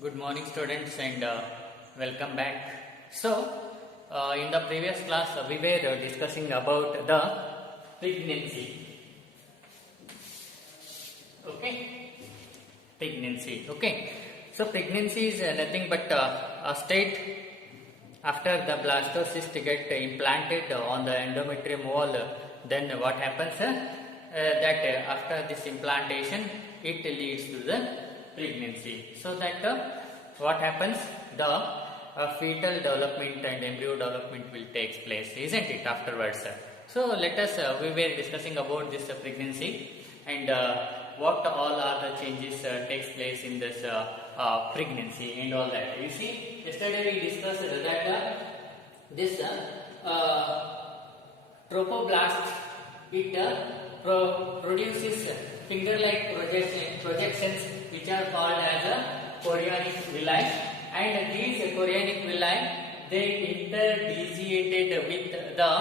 Good morning, students, and welcome back. So, in the previous class, we were discussing about the pregnancy. Okay, pregnancy. Okay, so pregnancy is nothing but a state after the blastocyst get implanted on the endometrium wall. Then what happens? That after this implantation, it leads to the pregnancy. So that what happens? The fetal development and embryo development will take place, isn't it? Afterwards. So let us. We were discussing about this pregnancy and what all are the changes takes place in this pregnancy and all that. You see, yesterday we discussed that this trophoblast it produces finger-like projections which are called as chorionic villi, and these chorionic villi they interdigitated with the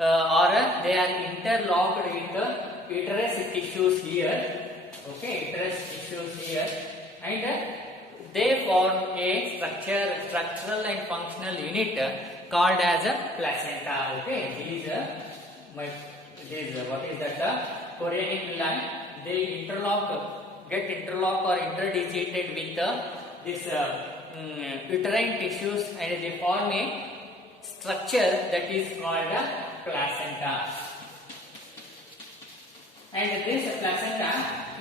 or they are interlocked with the uterus tissues here. Okay, uterus tissues here, and they form a structural and functional unit called as a placenta. Okay, these what is that? Chorionic villi. They get interlocked or interdigitated with this uterine tissues, and they form a structure that is called a placenta. And this placenta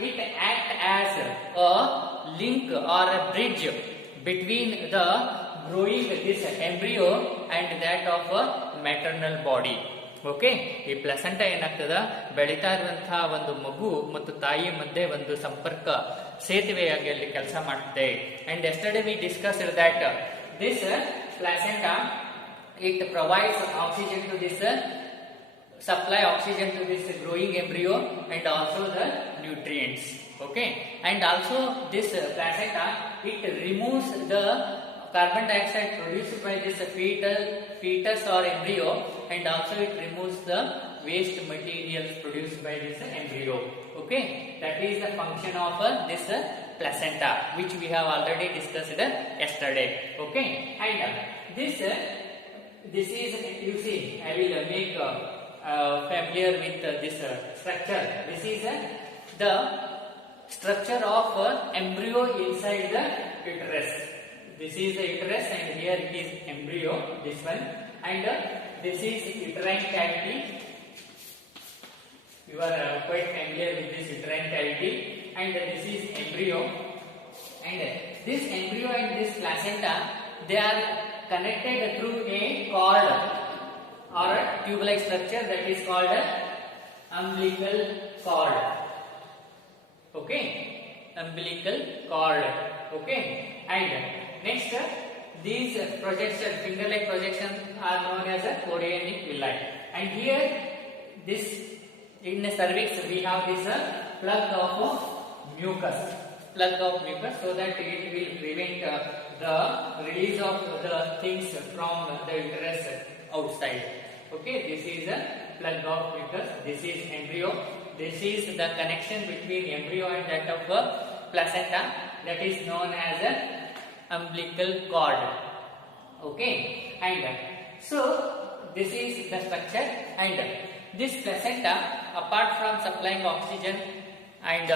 it acts as a link or a bridge between the growing this embryo and that of a maternal body. Okay, ಈ ಪ್ಲಸೆಂಟಾ ಏನಾಗ್ತದ ಬೆಳೀತಾ ಇರುವಂತಹ ಒಂದು ಮಗು ಮತ್ತು ತಾಯಿ ಮಧ್ಯೆ ಒಂದು ಸಂಪರ್ಕ ಸೇತುವೆಯಾಗಿ ಅಲ್ಲಿ ಕೆಲಸ ಮಾಡುತ್ತೆ. And yesterday we discussed that this placenta it provides oxygen to this supply oxygen to this growing embryo and also the nutrients. Okay, and also this placenta it removes the carbon dioxide produced by this fetus or embryo, and also it removes the waste materials produced by this embryo. Okay, that is the function of this placenta, which we have already discussed yesterday. Okay, and this is, you see, I will make familiar with this structure. This is the structure of embryo inside the uterus. This is the uterus, and here it is embryo, this one, and this is uterine cavity. You are quite familiar with this uterine cavity, and this is embryo, and this embryo and this placenta they are connected through a cord or a tube-like structure that is called umbilical cord. Okay, umbilical cord. Okay, and next these projections, finger-like projections are known as a chorionic villi. And here this in the cervix we have this plug of mucus, so that it will prevent the release of the things from the uterus outside. Okay, this is a plug of mucus. This is embryo. This is the connection between embryo and that of placenta, that is known as a umbilical cord. Okay, and so this is the structure, and this placenta, apart from supplying oxygen and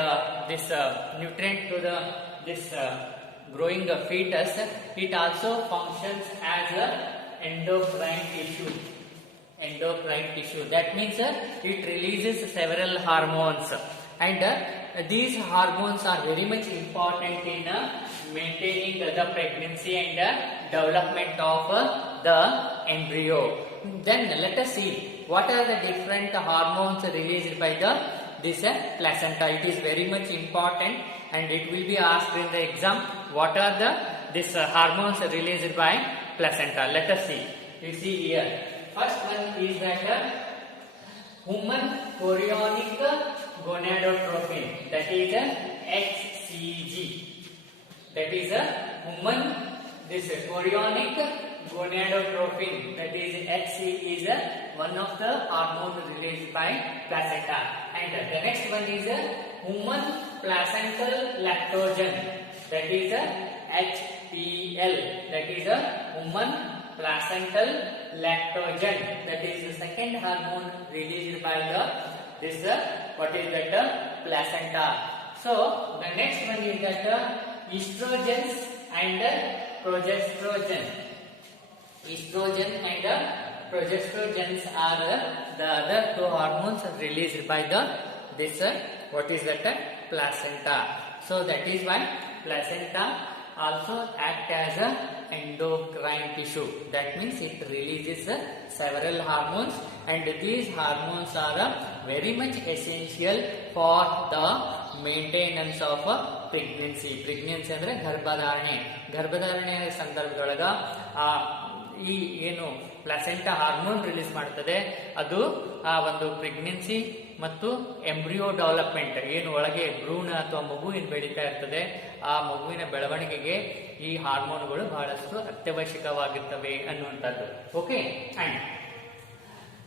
this nutrient to this growing fetus, it also functions as a endocrine tissue. That means it releases several hormones, and these hormones are very much important in maintaining the pregnancy and development of the embryo. Then let us see what are the different hormones released by this placenta. It is very much important, and it will be asked in the exam. What are this hormones released by placenta? Let us see. You see here. First one is that human chorionic gonadotropin, that is HCG. That is a human this chorionic gonadotropin, that is HCG, is one of the hormones released by placenta. And the next one is human placental lactogen. that is a HPL, that is a human placental lactogen, that is the second hormone released by the this what is that placenta. So the next one is that estrogens and progestogen. Estrogen and progestogens are the other two hormones released by the this what is that placenta. So that is why placenta also act as a endocrine tissue. That means it releases several hormones, and these hormones are very much essential for the maintenance of pregnancy. Pregnancy ಅಂದ್ರೆ ಗರ್ಭಧಾರಣೆಯ ಸಂದರ್ಭದೊಳಗ ಈ ಏನು placenta hormone release ಮಾಡ್ತದೆ, ಅದು ಆ ಒಂದು pregnancy ಮತ್ತು embryo development, ಏನು ಒಳಗೆ ಭ್ರೂಣ ಅಥವಾ ಮಗು ಏನು ಬೆಳೀತಾ ಇರ್ತದೆ, ಆ ಮಗುವಿನ ಬೆಳವಣಿಗೆಗೆ ಈ ಹಾರ್ಮೋನ್ಗಳು ಬಹಳಷ್ಟು ಅತ್ಯವಶ್ಯಕವಾಗಿರ್ತವೆ ಅನ್ನುವಂಥದ್ದು. Okay,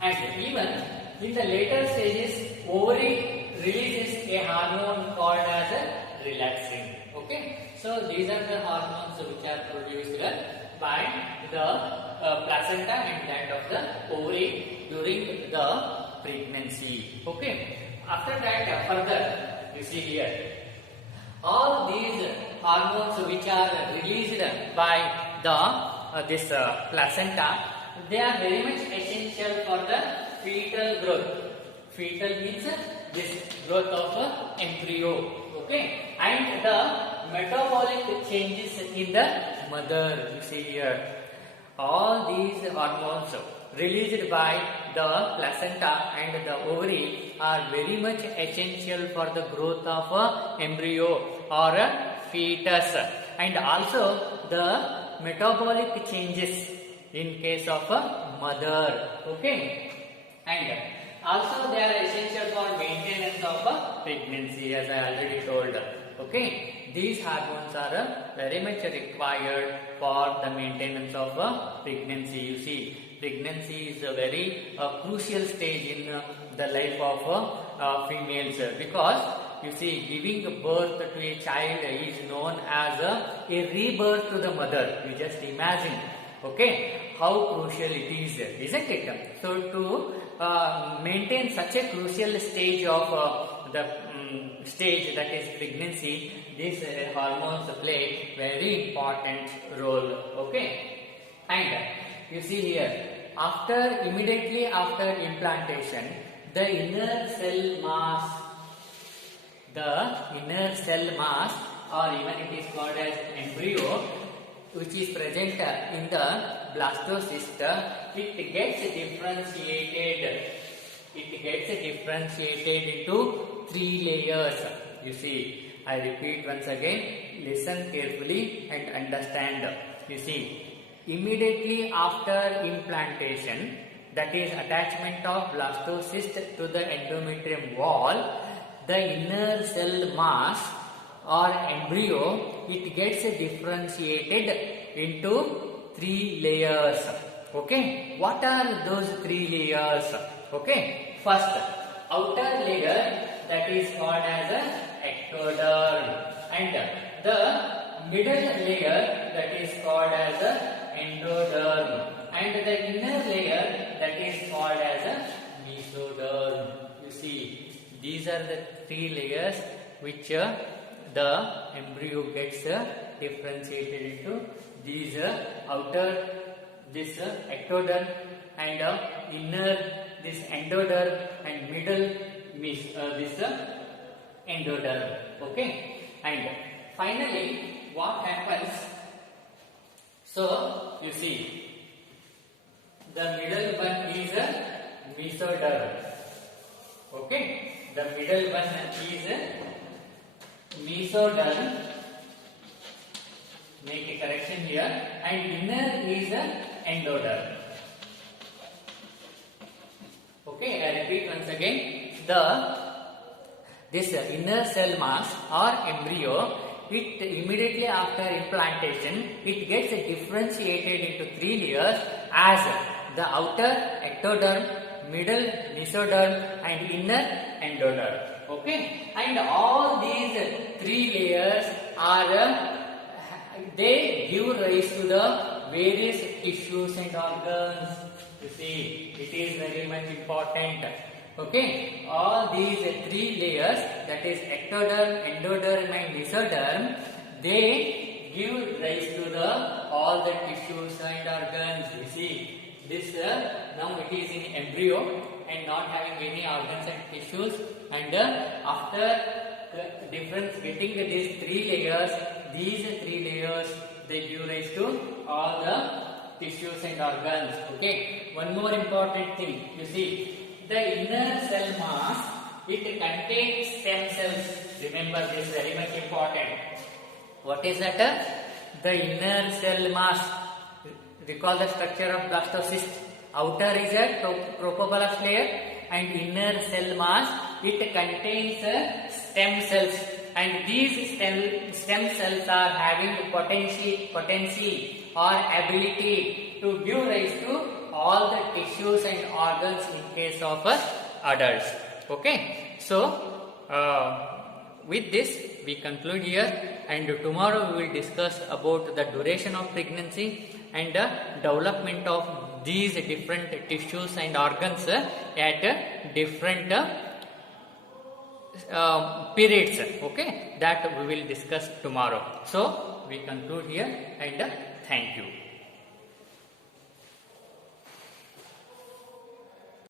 and even in the later stages ovary releases a hormone called as a relaxin. Okay, so these are the hormones which are produced by the placenta and that of the ovary during the pregnancy. Okay, after that further you see here all these hormones which are released by the this placenta, they are very much essential for the fetal growth. Fetal means this growth of embryo. Okay, and the metabolic changes in the mother. You see here all these hormones released by the placenta and the ovary are very much essential for the growth of embryo or fetus, and also the metabolic changes in case of a mother. Okay, and also they are essential for maintenance of a pregnancy, as I already told. Okay, these hormones are very much required for the maintenance of a pregnancy. You see, pregnancy is a very crucial stage in the life of females, because you see, giving birth to a child is known as a rebirth to the mother. You just imagine, okay, how crucial it is, isn't it? So to maintain such a crucial stage of the stage, that is pregnancy, these hormones play very important role. Okay, and you see here, immediately after implantation, the inner cell mass, or even it is called as embryo, which is present in the blastocyst, it gets differentiated into 3 layers. You see, I repeat once again, listen carefully and understand. You see, immediately after implantation, that is attachment of blastocyst to the endometrium wall, the inner cell mass or embryo, it gets differentiated into 3 layers. Okay, what are those 3 layers? Okay, first, outer layer, that is called as a ectoderm, and the middle layer, that is called as a endoderm, and the inner layer, that is called as a mesoderm. You see, these are the 3 layers which the embryo gets differentiated into. These outer, this ectoderm, and inner, this endoderm, and middle, this endoderm. Okay, and finally what happens? So you see, the middle one is a mesoderm. Okay, the middle one is mesoderm. Make a correction here, and inner is endoderm. Okay, I repeat once again, this inner cell mass or embryo, it immediately after implantation, it gets differentiated into 3 layers as the outer ectoderm, middle mesoderm, and inner endoderm. Okay, and all these 3 layers are they give rise to the various tissues and organs. You see, it is very much important. Okay, all these three layers, that is ectoderm, endoderm and mesoderm, they give rise to the all the tissues and organs. You see, this now it is in embryo and not having any organs and tissues, and after the difference getting these three layers, they give rise to all the tissues and organs. Okay, one more important thing, you see, the inner cell mass, it contains stem cells. Remember this, very much important. What is that? The inner cell mass. Recall the structure of blastocyst. Outer is a trophoblast layer and inner cell mass, it contains stem cells, and these stem cells are having potency or ability to give rise to all the tissues and organs in case of adults. Okay, so with this we conclude here, and tomorrow we will discuss about the duration of pregnancy and the development of these different tissues and organs at different periods. Okay, that we will discuss tomorrow. So we conclude here, and thank you.